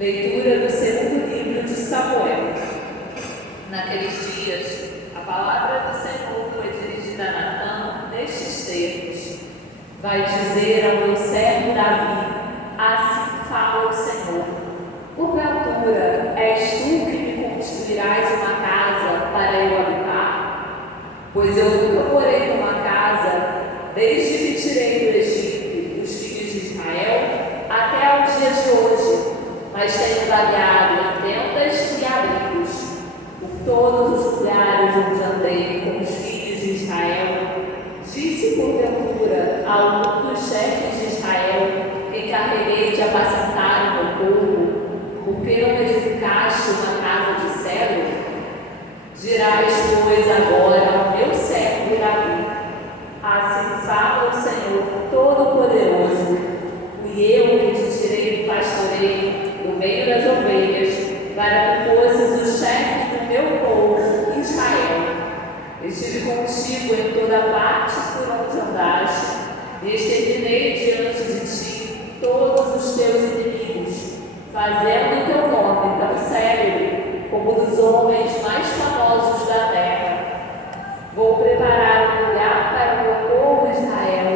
Leitura do segundo livro de Samuel. Naqueles dias, a palavra do Senhor foi dirigida a Natã nestes termos: Vai dizer ao meu servo Davi, assim fala o Senhor: Porventura és tu que me construirás uma casa para eu habitar? Pois eu nunca morei numa casa, desde que tirei do Egito os filhos de Israel até aos dias de hoje, mas tenho vagueado em tendas e abrigos, por todos os lugares onde andei com os filhos de Israel. Disse porventura a um dos chefes de Israel, que encarreguei de apacentar o meu povo, por que não edificaste uma casa de cedro? Dirás, pois, agora ao meu servo Davi: Assim fala o Senhor Todo-Poderoso: Fui eu que te tirei do pastoreio, do meio das ovelhas, para que fosses o chefe do meu povo Israel. Estive contigo em toda parte por onde andaste, e exterminei diante de ti todos os teus inimigos, fazendo o teu nome tão célebre como o dos homens mais famosos da terra. Vou preparar um lugar para o meu povo Israel.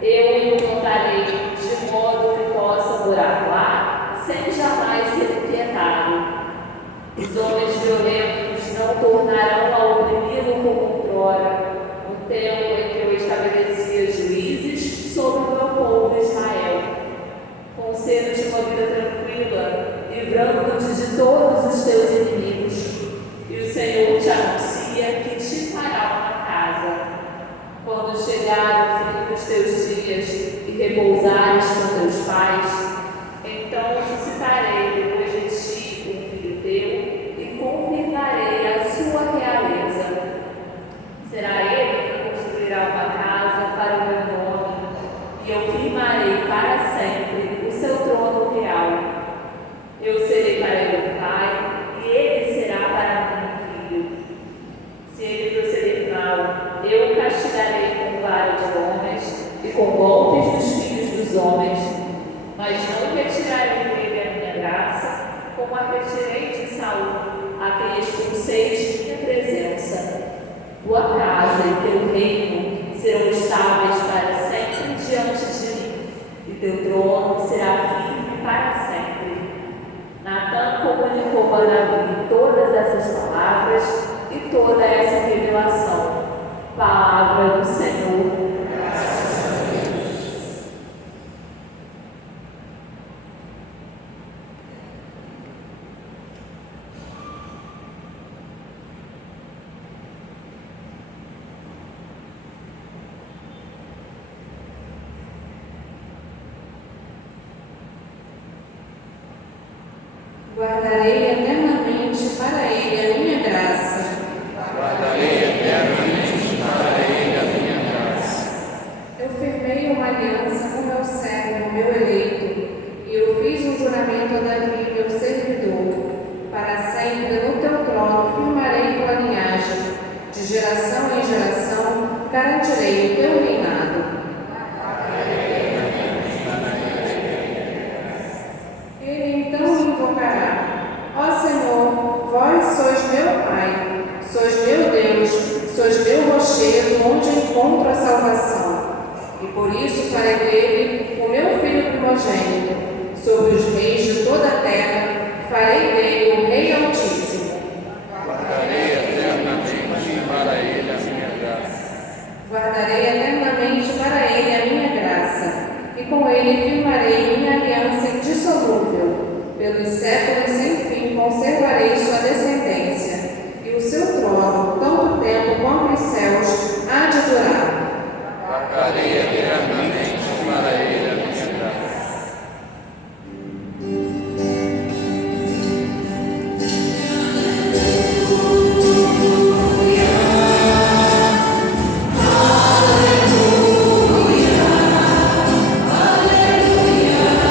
Eu o montarei de modo que possa morar lá, sem jamais ser inquietado. Os homens violentos não tornarão a oprimi-lo como outrora, no tempo em que eu estabelecia juízes sobre o meu povo Israel. Conceda-te uma vida tranquila, livrando-te de todos os teus inimigos. E o Senhor te anuncia que te fará uma casa. Quando chegar o fim dos teus dias e repousares com teus pais, então suscitarei depois de ti um filho teu e confirmarei a sua realeza. Será ele que construirá uma casa para o meu nome, e eu firmarei para sempre o seu trono real. Eu serei para ele pai, e ele será para mim filho. Se ele proceder mal, eu o castigarei com vara de homens e com golpes dos filhos dos homens, mas não retirarei dele a minha graça, como a retirei de Saul, a quem expulsei de minha presença. Tua casa e teu reino serão estáveis para sempre diante de mim, e teu trono será firme para sempre. Natã comunicou a Davi todas essas palavras e toda essa revelação. Palavra do Senhor. Guardarei eternamente para ele a minha graça. Guardarei eternamente para ele a minha graça. Eu firmei uma aliança com meu servo, meu eleito, e eu fiz um juramento a Davi, meu servidor. Para sempre no teu trono firmarei tua linhagem. De geração em geração garantirei o teu reinado. Ele então me invocará: Ó Senhor, vós sois meu Pai, sois meu Deus, sois meu rochedo, onde encontro a salvação. E por isso farei dele o meu filho primogênito. Sobre os reis de toda a terra, farei dele o Rei Altíssimo. Guardarei eternamente para ele a minha graça. Guardarei eternamente para ele a minha graça, e com ele firmarei minha aliança indissolúvel. Pelos séculos sem fim conservarei sua descendência, e o seu trono, tanto tempo quanto os céus, há de durar. Guardarei eternamente para ele a minha graça. Aleluia, aleluia, aleluia.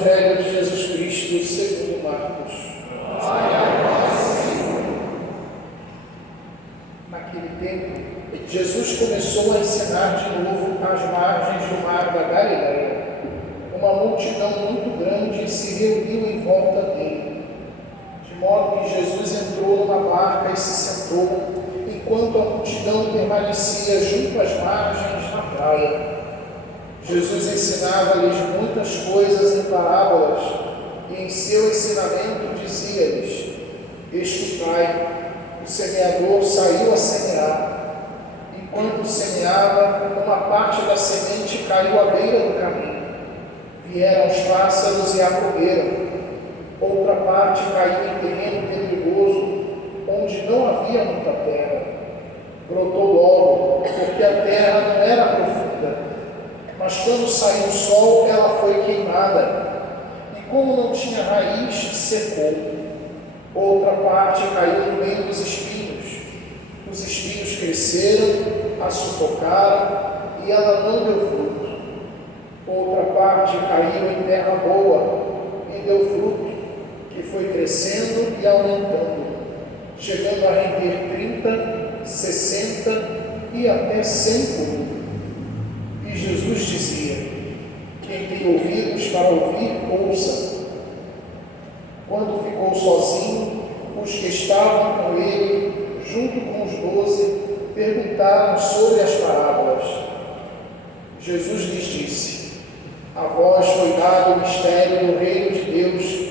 Evangelho de Jesus Cristo segundo Marcos. Naquele tempo, Jesus começou a ensinar de novo às margens do mar da Galileia. Uma multidão muito grande se reuniu em volta dele, de modo que Jesus entrou numa barca e se sentou, enquanto a multidão permanecia junto às margens na praia. Jesus ensinava-lhes muitas coisas em parábolas, e em seu ensinamento dizia-lhes: Escutai, o semeador saiu a semear. Enquanto semeava, uma parte da semente caiu à beira do caminho. Vieram os pássaros e a comeram. Outra parte caiu em terreno pedregoso, onde não havia muita terra. Brotou logo, porque a terra não era profunda. Mas quando saiu o sol, ela foi queimada. E como não tinha raiz, secou. Outra parte caiu no meio dos espinhos. Os espinhos cresceram, a sufocaram, e ela não deu fruto. Outra parte caiu em terra boa e deu fruto, que foi crescendo e aumentando, chegando a render 30, 60 e até 100 por um. E Jesus dizia: quem tem ouvidos para ouvir, ouça. Quando ficou sozinho, os que estavam com ele, junto com os 12, perguntaram sobre as parábolas. Jesus lhes disse: a vós foi dado o mistério do reino de Deus.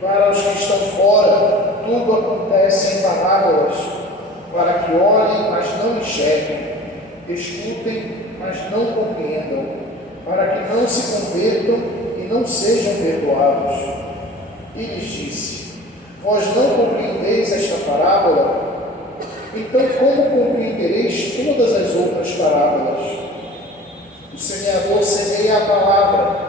Para os que estão fora, tudo acontece em parábolas, para que olhem, mas não enxerguem, escutem, mas não compreendam, para que não se convertam e não sejam perdoados. E lhes disse: vós não compreendeis esta parábola? Então como compreendereis todas as outras parábolas? O semeador semeia a palavra.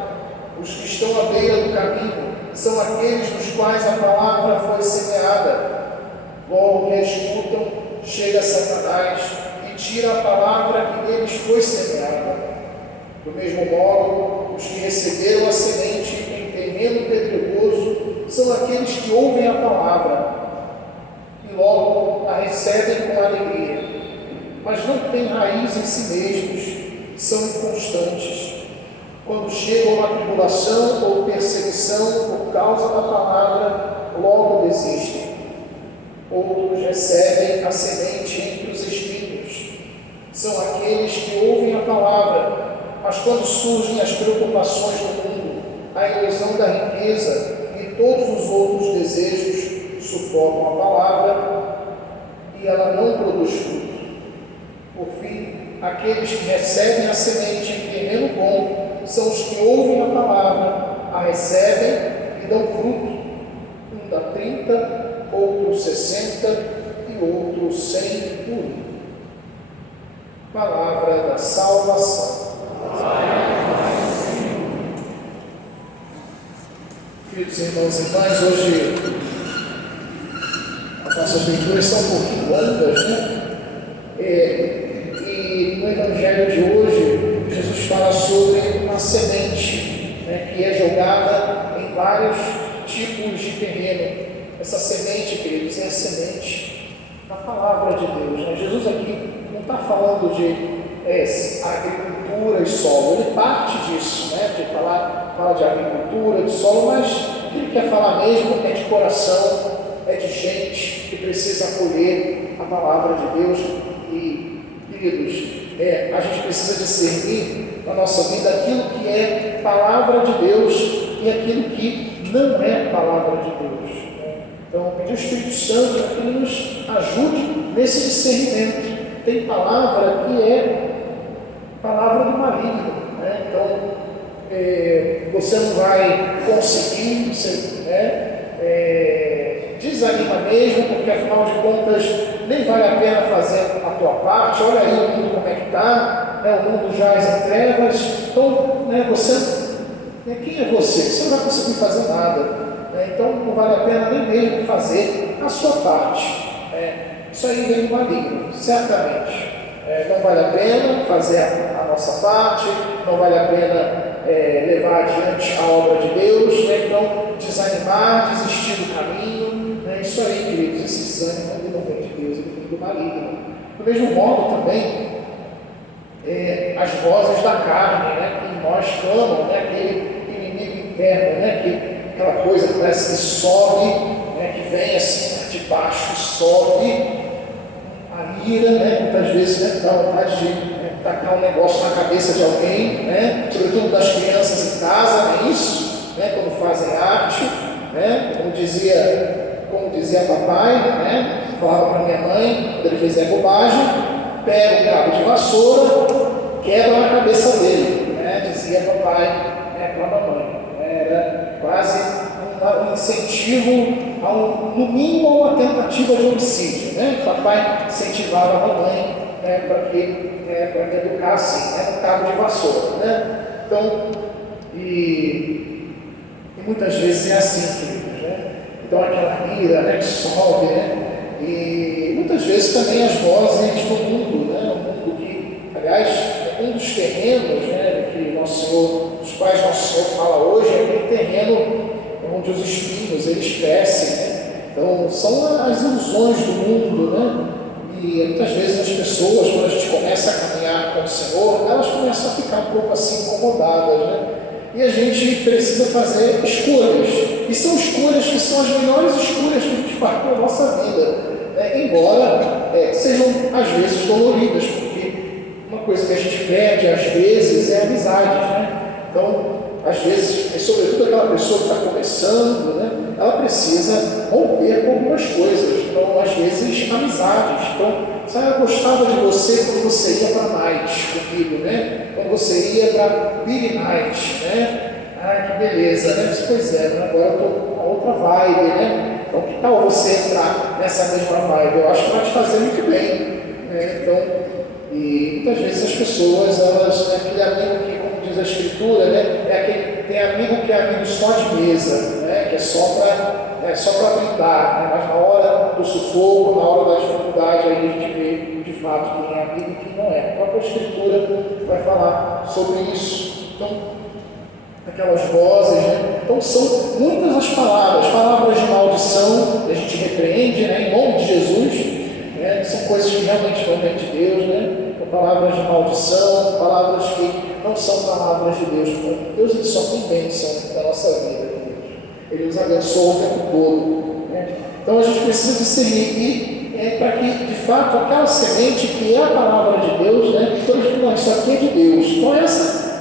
Os que estão à beira do caminho são aqueles nos quais a palavra foi semeada. Logo que a escutam, chega Satanás e tira a palavra que neles foi semeada. Do mesmo modo, os que receberam a semente em terreno pedregoso são aqueles que ouvem a palavra e logo a recebem com alegria, mas não têm raiz em si mesmos, são inconstantes. Quando chega uma tribulação ou perseguição por causa da palavra, logo desistem. Outros recebem a semente entre os espinhos. São aqueles que ouvem a palavra, mas quando surgem as preocupações do mundo, a ilusão da riqueza e todos os outros desejos, sufocam a palavra e ela não produz fruto. Por fim, aqueles que recebem a semente em terreno bom são os que ouvem a palavra, a recebem e dão fruto. Um dá 30, outro 60 e outro 100 por um. Palavra da salvação. Queridos irmãos e irmãs, hoje as nossas leituras são um pouquinho longas, né? E no Evangelho de hoje, Jesus fala sobre uma semente, né, que é jogada em vários tipos de terreno. Essa semente, queridos, é a semente da palavra de Deus, né? Jesus aqui não está falando de agricultura e solo, ele parte disso, né? De fala de agricultura, de solo, mas o que ele quer falar mesmo é de coração, é de gente que precisa acolher a palavra de Deus. E, queridos, a gente precisa discernir na nossa vida aquilo que é palavra de Deus e aquilo que não é palavra de Deus. Então, pedir ao Espírito Santo para que ele nos ajude nesse discernimento. Tem palavra que é palavra do maligno, né? Então, você não vai conseguir, desanima mesmo, porque afinal de contas nem vale a pena fazer a tua parte. Olha aí o mundo como é que está, né? O mundo jaz em trevas. Então, quem é você? Você não vai conseguir fazer nada, né? Então não vale a pena nem mesmo fazer a sua parte. Isso aí vem do maligno, certamente. Não vale a pena fazer a nossa parte, não vale a pena levar adiante a obra de Deus, desanimar, desistir do caminho. Né? Isso aí, queridos, esse desânimo ele não vem de Deus, ele vem do maligno. Do mesmo modo também, as vozes da carne, né, que nós clamam, né, aquele inimigo interno, né, aquela coisa que parece que sobe, né, que vem assim de baixo, sobe, a ira, né, muitas vezes, né, dá vontade de tacar um negócio na cabeça de alguém, né, sobretudo das crianças em casa, é isso, né, quando fazem arte, né, como dizia papai, né, falava para minha mãe, quando ele fizer bobagem, pega um cabo de vassoura, quebra na cabeça dele, né, dizia papai, né, para a mamãe. Era quase um incentivo, no mínimo a uma tentativa de homicídio. Né? Papai incentivava a mamãe, né, para que educasse, né, no cabo de vassoura. Né? Então, e muitas vezes é assim, queridos. Né? Então aquela ira, né, que sobe, né? E muitas vezes também as vozes do mundo, né? Um mundo que, aliás, um dos terrenos, né, que os pais nosso Senhor fala hoje, é aquele terreno onde os espinhos eles crescem. Né? Então são as ilusões do mundo, né? E muitas vezes as pessoas, quando a gente começa a caminhar com o Senhor, elas começam a ficar um pouco assim incomodadas, né? E a gente precisa fazer escolhas, e são escolhas que são as melhores escolhas que a gente faz na nossa vida, né? Embora sejam às vezes doloridas, porque uma coisa que a gente perde às vezes é amizades, né? Então, às vezes, sobretudo aquela pessoa que está começando, né? Ela precisa romper com algumas coisas. Então, às vezes, amizades. Então, sabe, eu gostava de você quando você ia para Night comigo, né? Quando você ia para Big Night, né? Ah, que beleza, né? Pois é, né? Agora eu estou com outra vibe, né? Então, que tal você entrar nessa mesma vibe? Eu acho que vai te fazer muito bem, né? Então, e muitas vezes as pessoas, elas, aquele amigo que, como diz a Escritura, né, tem amigo que é amigo só de mesa, né, que é só para brindar, né, mas na hora do sufoco, na hora da dificuldade, aí a gente vê de fato quem é amigo e quem não é. A própria Escritura vai falar sobre isso. Então, aquelas vozes, né? Então são muitas as palavras de maldição que a gente repreende, né, em nome de Jesus. São coisas que realmente não vêm de Deus, né? Palavras de maldição, palavras que não são palavras de Deus. Deus ele só tem bênção na nossa vida, Ele nos abençoa o tempo todo. Né? Então a gente precisa discernir para que, de fato, aquela semente que é a palavra de Deus, né? Então, isso aqui é de Deus. Então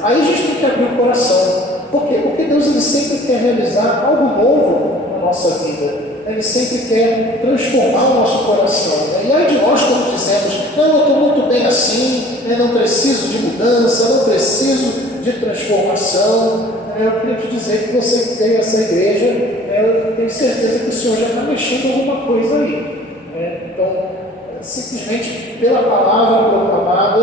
aí a gente tem que abrir o coração. Por quê? Porque Deus ele sempre quer realizar algo novo na nossa vida. Ele sempre quer transformar o nosso coração. Né? E aí de nós, quando dizemos, não, eu estou muito bem assim, né? Não preciso de mudança, não preciso de transformação. Eu queria te dizer que você que veio a essa igreja, eu tenho certeza que o Senhor já está mexendo alguma coisa aí. Né? Então, simplesmente pela palavra proclamada,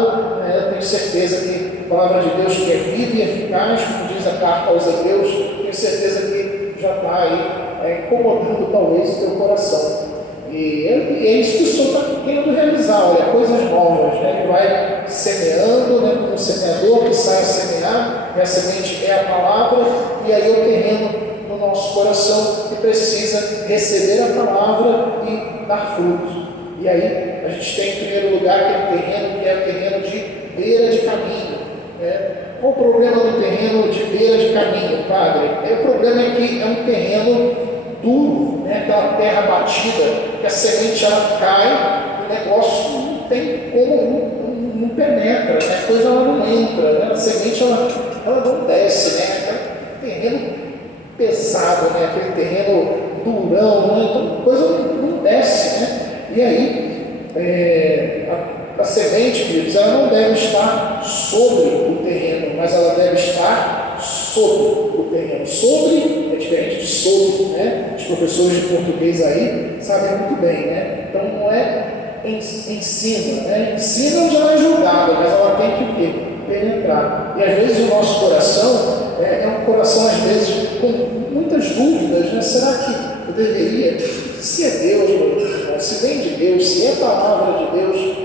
eu tenho certeza que a palavra de Deus que é viva e eficaz, como diz a carta aos Hebreus, tenho certeza que já está aí incomodando talvez o teu coração. E é isso que o Senhor está querendo realizar, olha, coisas novas. Né? Ele vai semeando, né, como um semeador que sai a semear, e a semente é a palavra, e aí o terreno no nosso coração que precisa receber a palavra e dar fruto. E aí a gente tem em primeiro lugar aquele terreno que é o terreno de beira de caminho. Né? Qual o problema do terreno de beira de caminho, padre? O problema é que é um terreno duro, né? Aquela terra batida, que a semente ela cai, o negócio não tem como, não penetra, né? A coisa ela não entra, né? A semente ela não desce, né? Aquele terreno pesado, né? Aquele terreno durão, né? Então a coisa não desce, né? E aí, a semente, queridos, ela não deve estar sobre o terreno, mas ela deve estar sobre o terreno. Sobre é diferente de sobre, né? Os professores de português aí sabem muito bem, né? Então não é em cima, né? Em cima já é julgada, mas ela tem que o quê? Penetrar. E às vezes o nosso coração é um coração, às vezes, com muitas dúvidas, né? Será que eu deveria? Se é Deus, meu irmão, se vem de Deus, se é a palavra de Deus,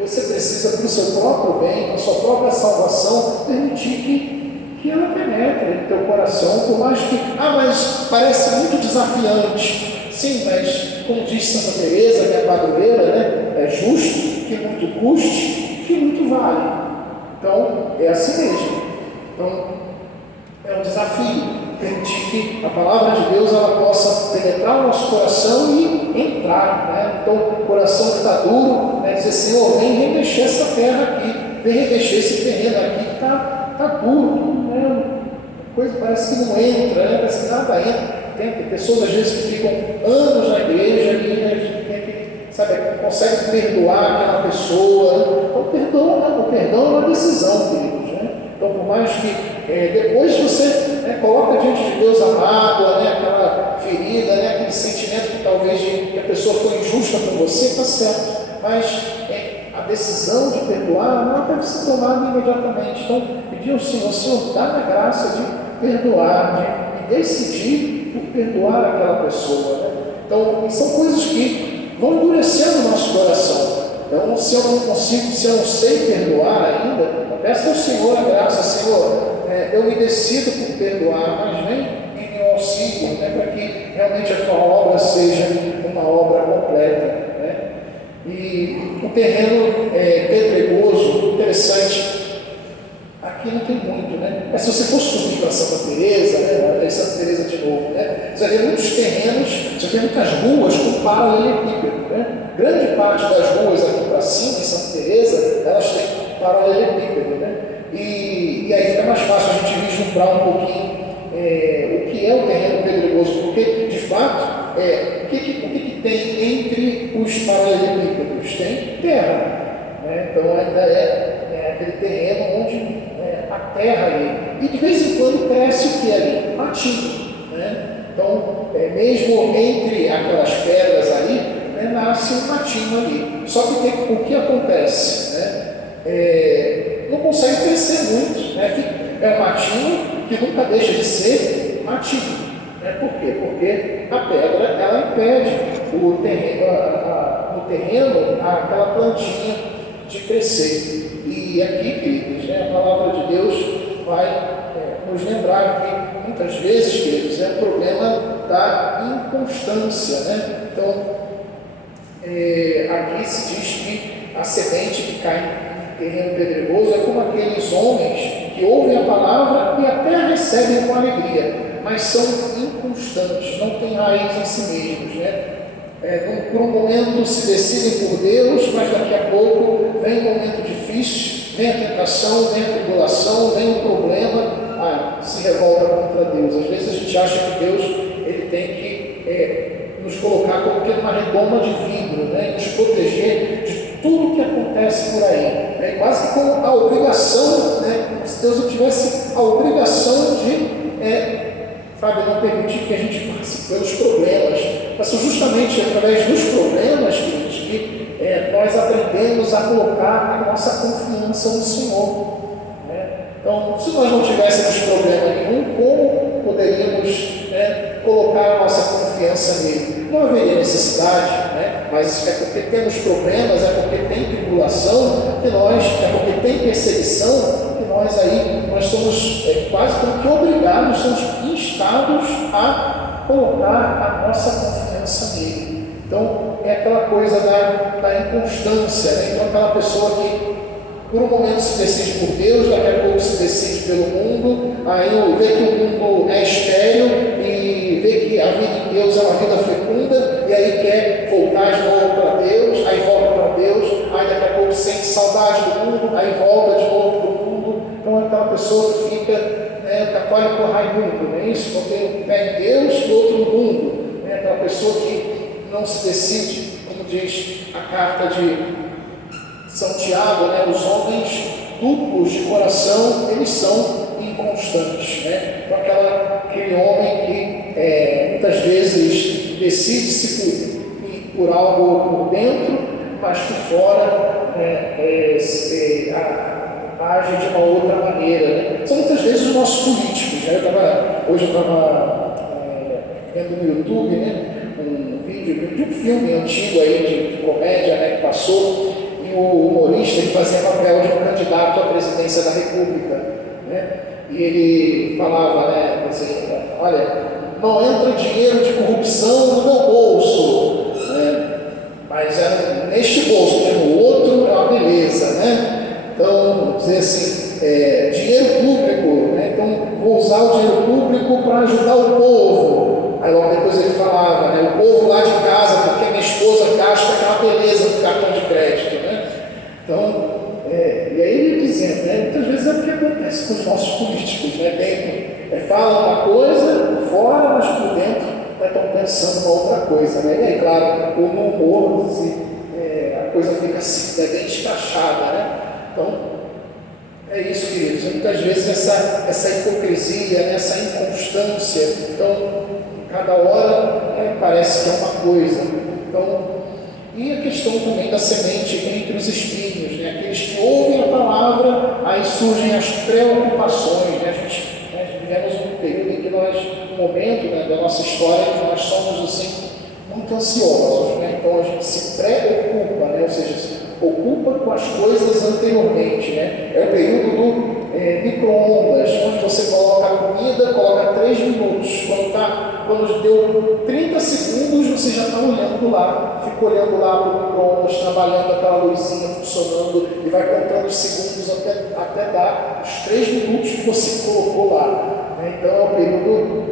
você precisa, para o seu próprio bem, para a sua própria salvação, permitir que que ela penetre no teu coração, por mais que, mas parece muito desafiante. Sim, mas como diz Santa Teresa, minha padroeira, né? É justo que muito custe, que muito vale. Então, é assim mesmo. Então, é um desafio permitir que a palavra de Deus ela possa penetrar o nosso coração e entrar, né? Então, o coração que está duro, né? Dizer, Senhor, vem revestir essa terra aqui, vem revestir esse terreno aqui que está duro, né? Coisa parece que não entra, né? Parece que nada entra. Tem pessoas às vezes que ficam anos na igreja e né, consegue perdoar aquela pessoa. Então, o perdão é uma decisão, queridos, né? Então, por mais que depois você coloca diante de Deus a mágoa, né, aquela ferida, né, aquele sentimento que talvez que a pessoa foi injusta com você, está certo. Mas a decisão de perdoar não deve ser tomada imediatamente. Então, pedir ao Senhor, dá-me a graça de perdoar, de decidir por perdoar aquela pessoa. Né? Então, são coisas que vão endurecendo o nosso coração. Então, se eu não consigo, se eu não sei perdoar ainda, peça ao Senhor a graça, Senhor, eu me decido por perdoar, mas vem em meu auxílio, né, para que realmente a tua obra seja uma obra completa. Né? E o terreno pedregoso, interessante, aqui não tem muito, né? Mas se você for subir para Santa Teresa, né? Santa Teresa de novo, né? Você vai ver muitos terrenos, você vai ver muitas ruas com paralelepípedo, né? Grande parte das ruas aqui para cima, em Santa Teresa, elas têm paralelepípedo, né? E aí fica mais fácil a gente vislumbrar um pouquinho o que é o terreno pedregoso, porque, de fato, o que tem entre os paralelepípedos? Tem terra, né? Então, é aquele terreno onde a terra ali, e de vez em quando cresce o que ali? Matinho, né? Então, mesmo entre aquelas pedras ali, né, nasce um matinho ali. Só que o que acontece? Né? Não consegue crescer muito, né? É um matinho que nunca deixa de ser matinho. Né? Por quê? Porque a pedra ela impede no terreno aquela plantinha de crescer. E aqui, queridos, né, a palavra de Deus vai nos lembrar que muitas vezes, queridos, é o problema da inconstância. Né? Então, aqui se diz que a semente que cai em terreno pedregoso é como aqueles homens que ouvem a palavra e até recebem com alegria, mas são inconstantes, não têm raiz em si mesmos. Né? Por um momento se decidem por Deus, mas daqui a pouco vem um momento difícil, vem a tentação, vem a tribulação, vem um problema, se revolta contra Deus. Às vezes a gente acha que Deus ele tem que nos colocar como que numa redoma de vidro, né? Nos proteger de tudo que acontece por aí. Né? Quase que com a obrigação, né? Como se Deus não tivesse a obrigação de não permitir que a gente passe pelos problemas. Mas são justamente através dos problemas, queridos, que nós aprendemos a colocar a nossa confiança no Senhor. Né? Então, se nós não tivéssemos problema nenhum, como poderíamos colocar a nossa confiança nele? Não haveria necessidade, né? Mas é porque temos problemas, é porque tem tribulação, é porque tem perseguição, que nós somos quase como que obrigados, somos instados a colocar a nossa confiança nele. Então, é aquela coisa da inconstância, né? Então, aquela pessoa que por um momento se decide por Deus, daqui a pouco se decide pelo mundo, aí vê que o mundo é estéril e vê que a vida em Deus é uma vida fecunda, e aí quer voltar de novo para Deus, aí volta para Deus, aí daqui a pouco sente saudade do mundo, aí volta de novo para o mundo. Então é aquela pessoa que fica católico Raimundo, não é isso? Então tem um pé em Deus e outro no mundo. Né? Aquela pessoa que não se decide, como diz a carta de São Tiago, né? Os homens duplos de coração, eles são inconstantes. Né? Então aquele homem que muitas vezes decide-se por algo por dentro, mas por fora age de uma outra maneira. Né? São muitas vezes os nossos políticos. Né? Hoje eu estava vendo no YouTube, né? Um vídeo de um filme antigo aí de comédia, né? Que passou, e o humorista ele fazia papel de um candidato à presidência da República. Né? E ele falava, né, assim, olha, não entra dinheiro de corrupção no meu bolso, né? Mas era neste bolso, porque no outro é uma beleza, né? Então, vamos dizer assim, dinheiro público, né? Então vou usar o dinheiro público para ajudar o povo. Aí logo depois ele falava, né? O povo lá de casa, porque minha esposa gasta aquela beleza do cartão de crédito, né? Então, e aí ele dizendo, né? Muitas vezes é o que acontece com os nossos políticos, né? Dentro, fala uma coisa por fora, mas por dentro estão pensando uma outra coisa, né? E aí, claro, no humor, a coisa fica assim, bem despachada, né? Então, é isso, queridos. Muitas vezes essa hipocrisia, né? Essa inconstância, então, cada hora parece que é uma coisa. Então, e a questão também da semente entre os espinhos, né? Aqueles que ouvem a palavra, aí surgem as preocupações, né? Nós vivemos um período em que um momento, né, da nossa história, que nós somos assim, muito ansiosos, né? Então a gente se preocupa, né? Ou seja, se ocupa com as coisas anteriormente, né? É o período do micro-ondas, onde você coloca a comida, coloca 3 minutos, quando deu 30 segundos, você já está olhando lá, fica olhando lá para o micro-ondas, trabalhando aquela luzinha funcionando e vai contando os segundos até dar os 3 minutos que você colocou lá, né? Então é o período,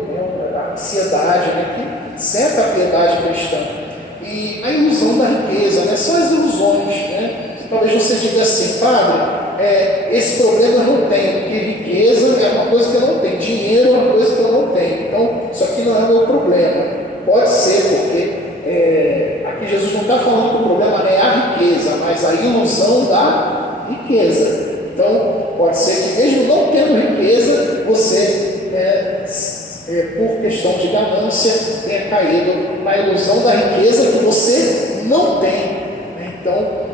da ansiedade, né? Que certa a piedade cristã. E a ilusão da riqueza, né? São as ilusões, né? Talvez você diga assim, padre, esse problema eu não tenho, porque riqueza é uma coisa que eu não tenho, dinheiro é uma coisa que eu não tenho, então isso aqui não é o meu problema. Pode ser, porque aqui Jesus não está falando que o problema não é a riqueza, mas a ilusão da riqueza. Então, pode ser que mesmo não tendo riqueza, você, por questão de ganância, tenha caído na ilusão da riqueza que você não tem. Então,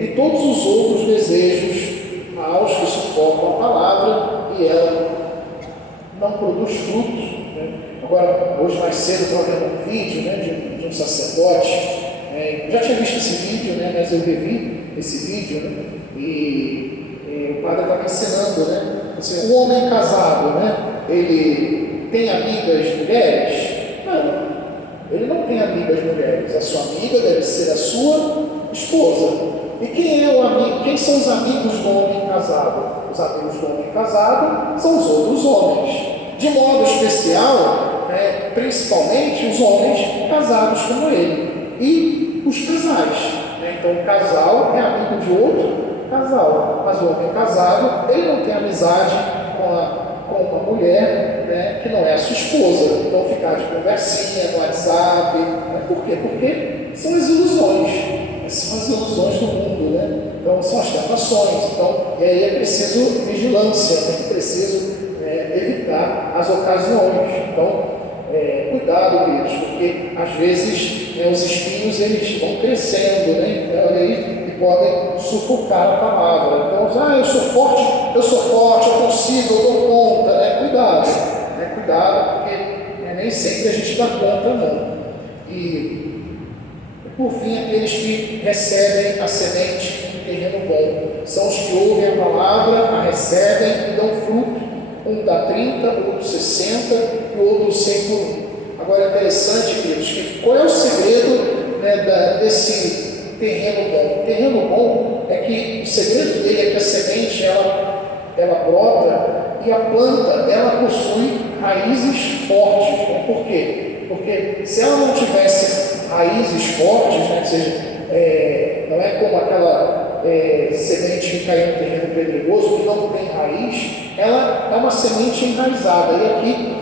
e todos os outros desejos maus que sufocam a palavra e ela não produz frutos, né? Agora, hoje mais cedo, eu estava vendo um vídeo, né, de um sacerdote. Já tinha visto esse vídeo, né, mas eu revi esse vídeo, né, e o padre estava ensinando, né, assim, o homem casado, né, ele tem amigas mulheres? Não, ele não tem amigas mulheres. A sua amiga deve ser a sua esposa. E quem é o amigo? Quem são os amigos do homem casado? Os amigos do homem casado são os outros homens. De modo especial, principalmente os homens casados como ele. E os casais. Então o casal é amigo de outro casal. Mas o homem casado, ele não tem amizade com uma mulher, que não é a sua esposa. Então ficar de conversinha no WhatsApp. Por quê? Porque são as ilusões. São as ilusões do mundo, né? Então são as tentações. Então, e aí é preciso vigilância, é preciso evitar as ocasiões. Então, cuidado, queridos, porque às vezes os espinhos eles vão crescendo, né? Então, aí, e podem sufocar a palavra. Então, eu sou forte, eu consigo, eu dou conta, né? Cuidado, porque nem sempre a gente dá conta, não. E por fim, aqueles que recebem a semente em terreno bom. São os que ouvem a palavra, a recebem e dão fruto. Um dá 30, outro 60 e o outro 100 por 1. Agora é interessante, queridos, que qual é o segredo, desse terreno bom? O terreno bom é que o segredo dele é que a semente ela brota e a planta ela possui raízes fortes. Né? Por quê? Porque se ela não tivesse raízes fortes, né? Ou seja, não é como aquela semente que caiu no terreno pedregoso, que não tem raiz, ela é uma semente enraizada. E aqui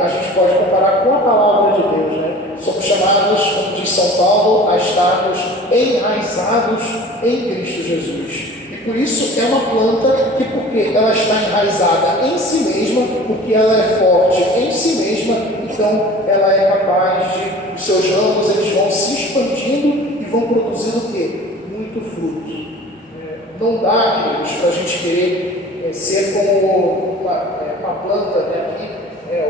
a gente pode comparar com a palavra de Deus, né? Somos chamados, como diz São Paulo, a estarmos enraizados em Cristo Jesus. E por isso é uma planta que, porque ela está enraizada em si mesma, porque ela é forte em si mesma, então ela é capaz de, os seus ramos eles vão se expandindo e vão produzindo o quê? Muito fruto. Não dá, queridos, para a gente querer ser como uma planta, aqui,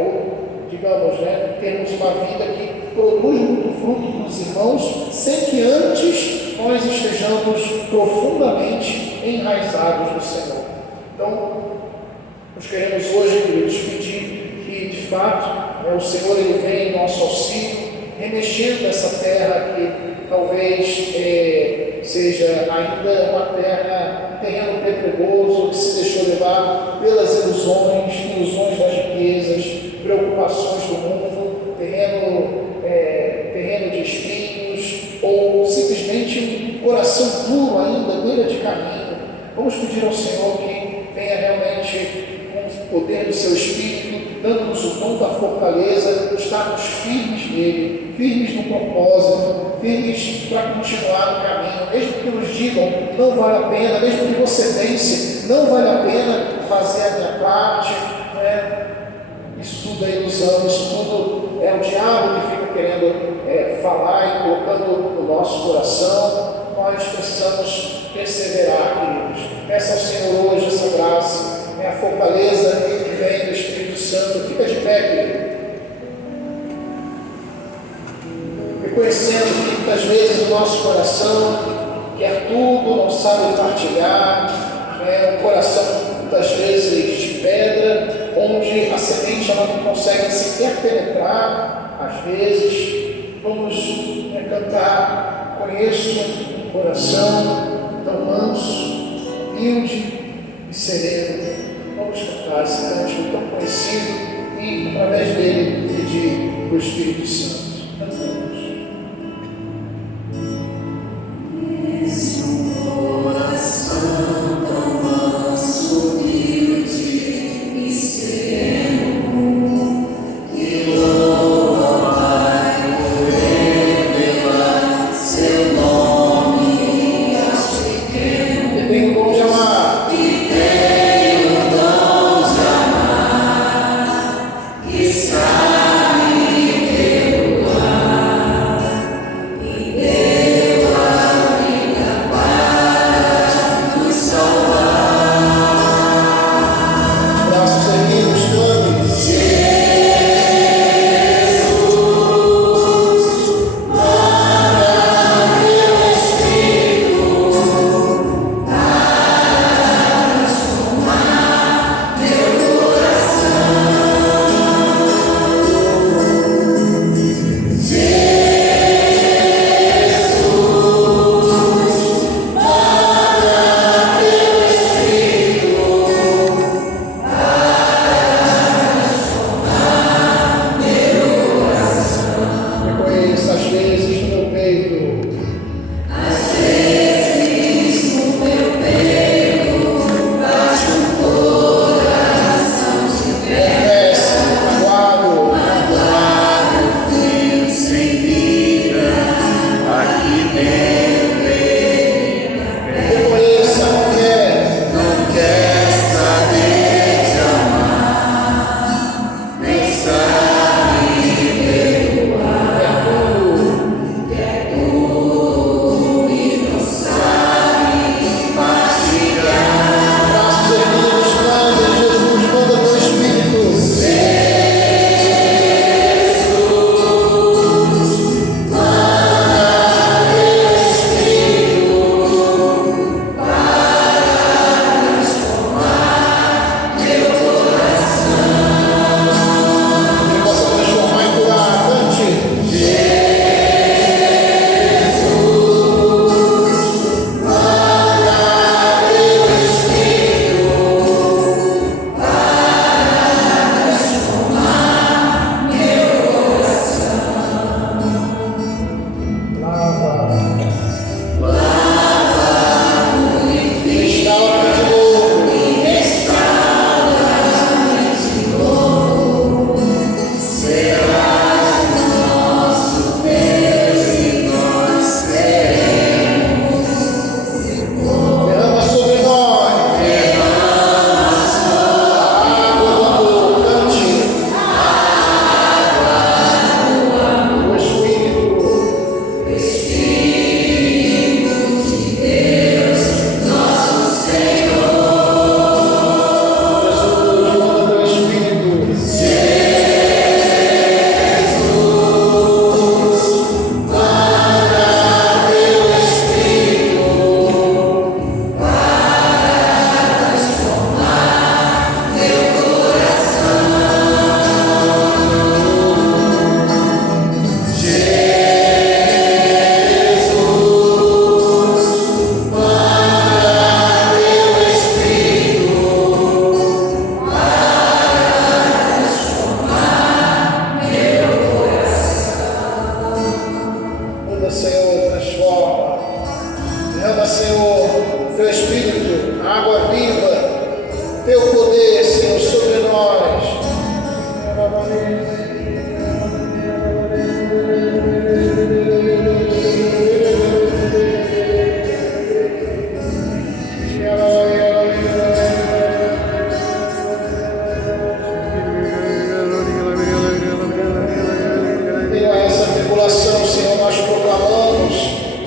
ou digamos, termos uma vida que produz muito fruto para os irmãos, sem que antes nós estejamos profundamente enraizados no Senhor. Então, Nós queremos hoje, queridos, pedir que, de fato, o Senhor ele vem em nosso auxílio, remexendo essa terra que talvez seja ainda uma terra, um terreno pedregoso, que se deixou levar pelas ilusões das riquezas, preocupações do mundo, terreno de espinhos, ou simplesmente um coração duro ainda, beira de caminho. Vamos pedir ao Senhor que venha realmente com o poder do seu Espírito, dando-nos o dom da fortaleza, estarmos firmes nele, firmes no propósito, firmes para continuar no caminho, mesmo que nos digam, não vale a pena, mesmo que você pense, não vale a pena fazer a minha parte, isso tudo é ilusão, isso tudo é o diabo que fica querendo falar e colocando no nosso coração. Nós precisamos perseverar, queridos. Peça ao Senhor hoje essa graça, a fortaleza que vem do Espírito Santo. Fica de pé, querido. Reconhecendo que muitas vezes o nosso coração quer tudo, não sabe partilhar, um coração muitas vezes de pedra, onde a semente ela não consegue sequer penetrar. Às vezes, vamos cantar, conheço um coração tão manso, humilde e sereno. Vamos cantar esse cântico tão conhecido e, através dele, pedir o Espírito Santo. Cantamos. Tenho o dom de amar.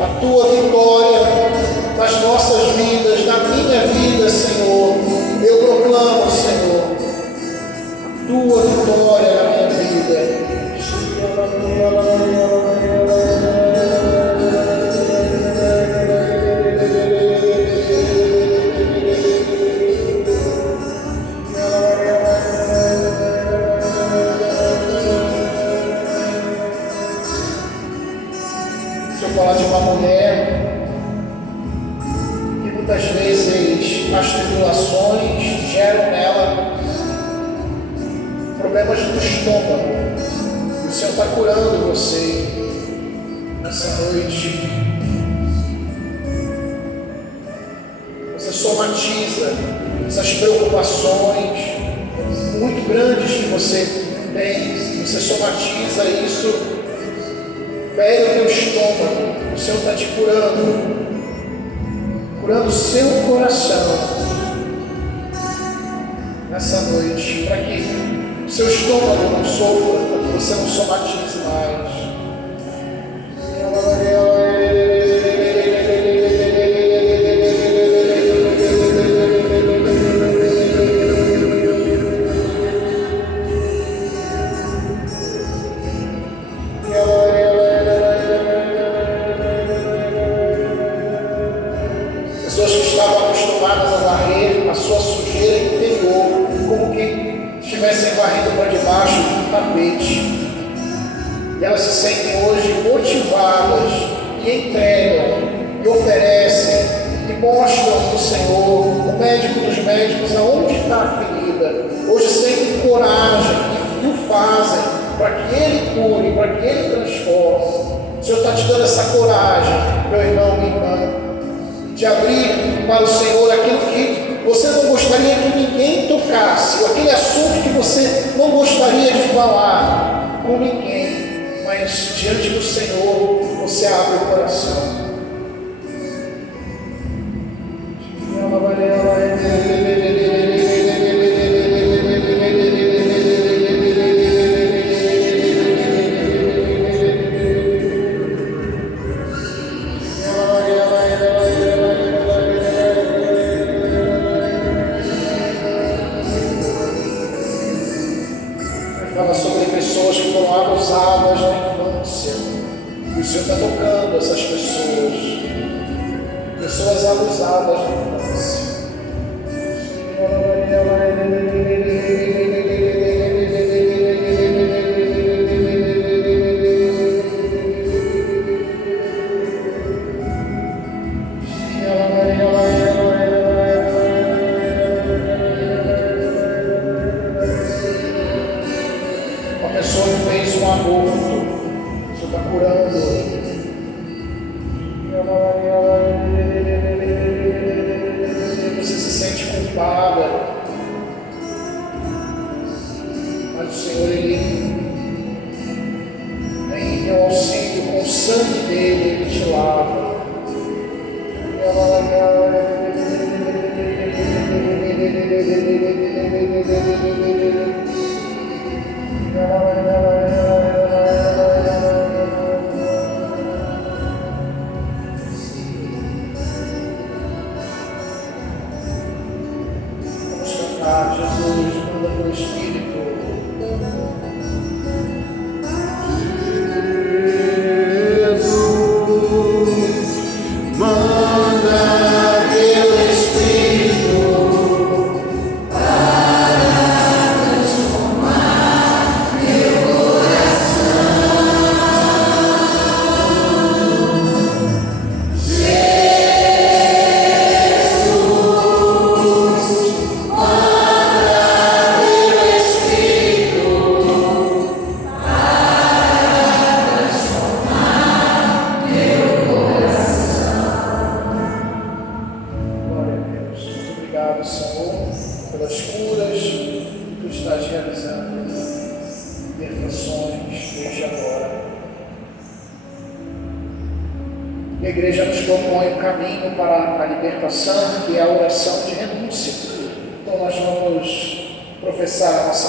a tua vitória nas nossas vidas, na minha vida, Senhor. Eu proclamo, Senhor, a tua vitória na minha vida. Se eu falar de uma mulher que muitas vezes as tribulações geram nela problemas do estômago, o Senhor está curando você nessa noite. Você somatiza essas preocupações muito grandes que você tem, você somatiza isso, fere o teu estômago. O Senhor está te curando o seu coração nessa noite, para que o seu estômago não sofra, para que você não somatize mais. Pessoas que estavam acostumadas a varrer a sua sujeira interior, como que estivessem varrendo para debaixo do tapete. E elas se sentem hoje motivadas e entregam, e oferecem, e mostram para o Senhor, o médico dos médicos, aonde está a ferida. Hoje sentem coragem e o fazem para que Ele cure, para que Ele transforme. O Senhor está te dando essa coragem, meu irmão, minha irmã, de abrir para o Senhor aquilo que você não gostaria que ninguém tocasse, ou aquele assunto que você não gostaria de falar com ninguém, mas diante do Senhor você abre o coração. Fala sobre pessoas que foram abusadas na infância. E o Senhor está tocando essas pessoas. Pessoas abusadas na infância. Uma pessoa que fez um aborto, o Senhor está curando. Você se sente culpada, mas o Senhor, Ele vem em teu auxílio, com o sangue dele, Ele te lava. Vamos cantar, Jesus, manda teu Espírito. Jesus, manda teu Espírito para transformar meu coração. Glória a Deus. Muito obrigado, Senhor, pelas curas que tu estás realizando. Libertações desde agora. E a igreja nos propõe um caminho para a libertação, que é a oração de renúncia. Então nós vamos professar a nossa